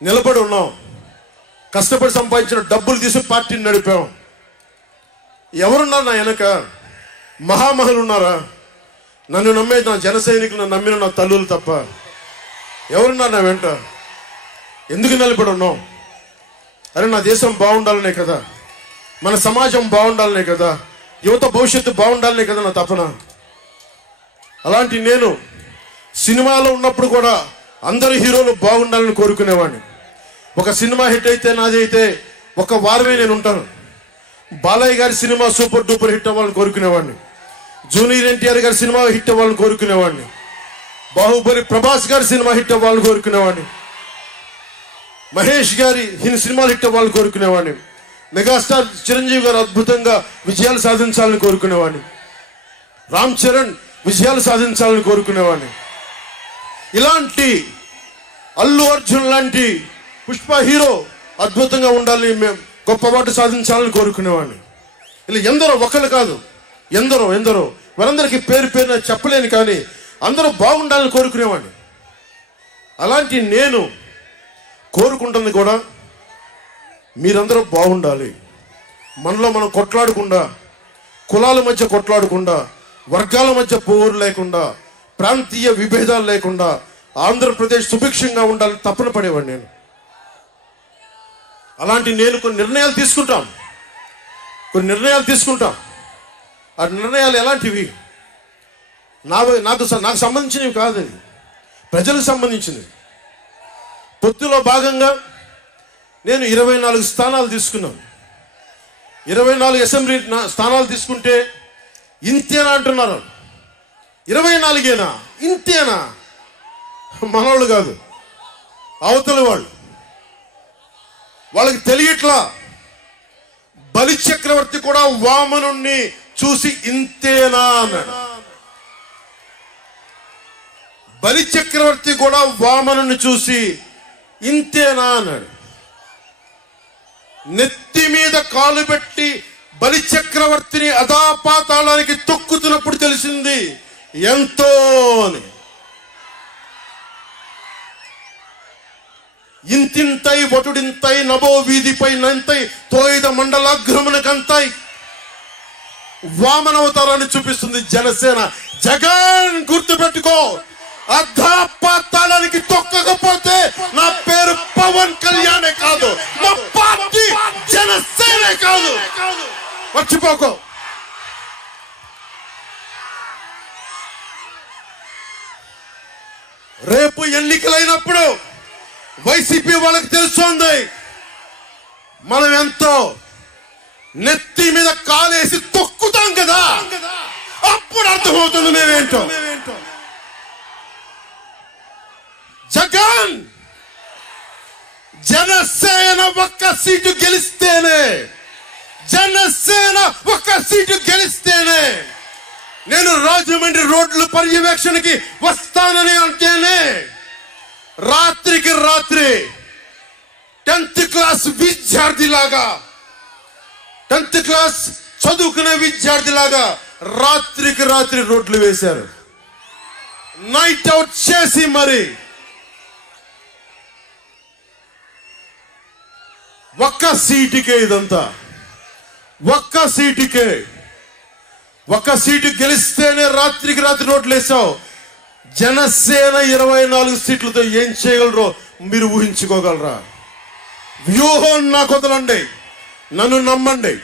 నిలబడి ఉన్నాం. కష్టపడి సంపాదించిన డబ్బులు తీసి పార్టీని నడిపాం. ఎవరున్నారు నా వెనక? మహామహులు ఉన్నారా? నన్ను నమ్మే నా జన సైనికులు, నన్ను నమ్మిన నా తల్లులు తప్ప ఎవరున్నారు నా వెంట? ఎందుకు నిలబడి ఉన్నాం? అరే నా దేశం బాగుండాలనే కదా, మన సమాజం బాగుండాలనే కదా, యువత భవిష్యత్తు బాగుండాలనే కదా నా తపన. అలాంటి నేను సినిమాలో ఉన్నప్పుడు కూడా అందరు హీరోలు బాగుండాలని కోరుకునేవాడిని. ఒక సినిమా హిట్ అయితే నాది అయితే ఒక వారమే నేను ఉంటాను. బాలయ్య గారి సినిమా సూపర్ డూపర్ హిట్ అవ్వాలని కోరుకునేవాడిని. జూనియర్ ఎన్టీఆర్ గారి సినిమా హిట్ అవ్వాలని కోరుకునేవాడిని. బాహుబలి ప్రభాస్ గారి సినిమా హిట్ అవ్వాలని కోరుకునేవాడిని. మహేష్ గారి సినిమాలు హిట్ అవ్వాలని కోరుకునేవాడిని. మెగాస్టార్ చిరంజీవి గారు అద్భుతంగా విజయాలు సాధించాలని కోరుకునేవాడిని. రామ్ చరణ్ విజయాలు సాధించాలని కోరుకునేవాడిని. ఇలాంటి అల్లు అర్జున్ లాంటి పుష్ప హీరో అద్భుతంగా ఉండాలని, మేము గొప్ప పాటు సాధించాలని కోరుకునేవాడిని. ఇలా ఎందరో, ఒకళ్ళు కాదు, ఎందరో వారందరికీ పేరు పేరున చెప్పలేను, కానీ అందరూ బాగుండాలని కోరుకునేవాడిని. అలాంటి నేను కోరుకుంటుంది కూడా మీరందరూ బాగుండాలి. మనలో మనం కొట్లాడకుండా, కులాల మధ్య కొట్లాడకుండా, వర్గాల మధ్య పోరు లేకుండా, ప్రాంతీయ విభేదాలు లేకుండా ఆంధ్రప్రదేశ్ సుభిక్షంగా ఉండాలని తపన పడేవాడిని నేను. అలాంటి నేను కొన్ని నిర్ణయాలు తీసుకుంటాం. ఆ నిర్ణయాలు ఎలాంటివి? నాకు సంబంధించినవి కాదు, అది ప్రజలకు సంబంధించినవి. పొత్తులో భాగంగా నేను 24 స్థానాలు తీసుకున్నాను. 24 అసెంబ్లీ స్థానాలు తీసుకుంటే ఇంతేనా అంటున్నారు. 24ఏనా? ఇంతేనా? మనోళ్ళు కాదు, అవతల వాళ్ళకి తెలియట్లా. బలి చక్రవర్తి కూడా వామనుణ్ణి చూసి ఇంతేనా అన్నాడు. బలి చక్రవర్తి కూడా వామనుణ్ణి చూసి ఇంతేనా అన్నాడు. నెత్తి మీద కాలు పెట్టి బలి చక్రవర్తిని అధాపాతాళానికి తొక్కుతున్నప్పుడు తెలిసింది ఎంతో అని. ఇంతింతై వటుడింతై నభో వీధిపై నంతై తోయిద మండలాగ్రమునకంతై వామనవతారాన్ని చూపిస్తుంది జనసేన. జగన్ గుర్తుపెట్టుకో, అధాపాతాళానికి తొక్కకపోతే నా పేరు పవన్ కళ్యాణే కాదు, మా పార్టీ జనసేనే కాదు, మర్చిపోకో. రేపు ఎన్నికలైనప్పుడు వైసీపీ వాళ్ళకి తెలుస్తుంది మనం ఎంతో. నెత్తి మీద కాలేసి తొక్కుతాం కదా, అప్పుడు అర్థమవుతుంది మేమేంటో. జగన్ జనసేన ఒక్క సీటు గెలిస్తేనే నేను రాజమండ్రి రోడ్ల పర్యవేక్షణకి వస్తానని అంటేనే రాత్రికి రాత్రి 10th క్లాస్ విద్యార్థిలాగా, 10th క్లాస్ చదువుకునే విద్యార్థిలాగా రాత్రికి రాత్రి రోడ్లు వేశారు. నైట్ అవుట్ చేసి మరి ఒక్క సీటుకే ఇదంతా. ఒక్క సీటు గెలిస్తేనే రాత్రికి రాత్రి రోడ్లు వేసావు. జనసేన 24 సీట్లతో ఏం చేయగలరో మీరు ఊహించుకోగలరా? వ్యూహం నాకు వదలండి, నన్ను నమ్మండి.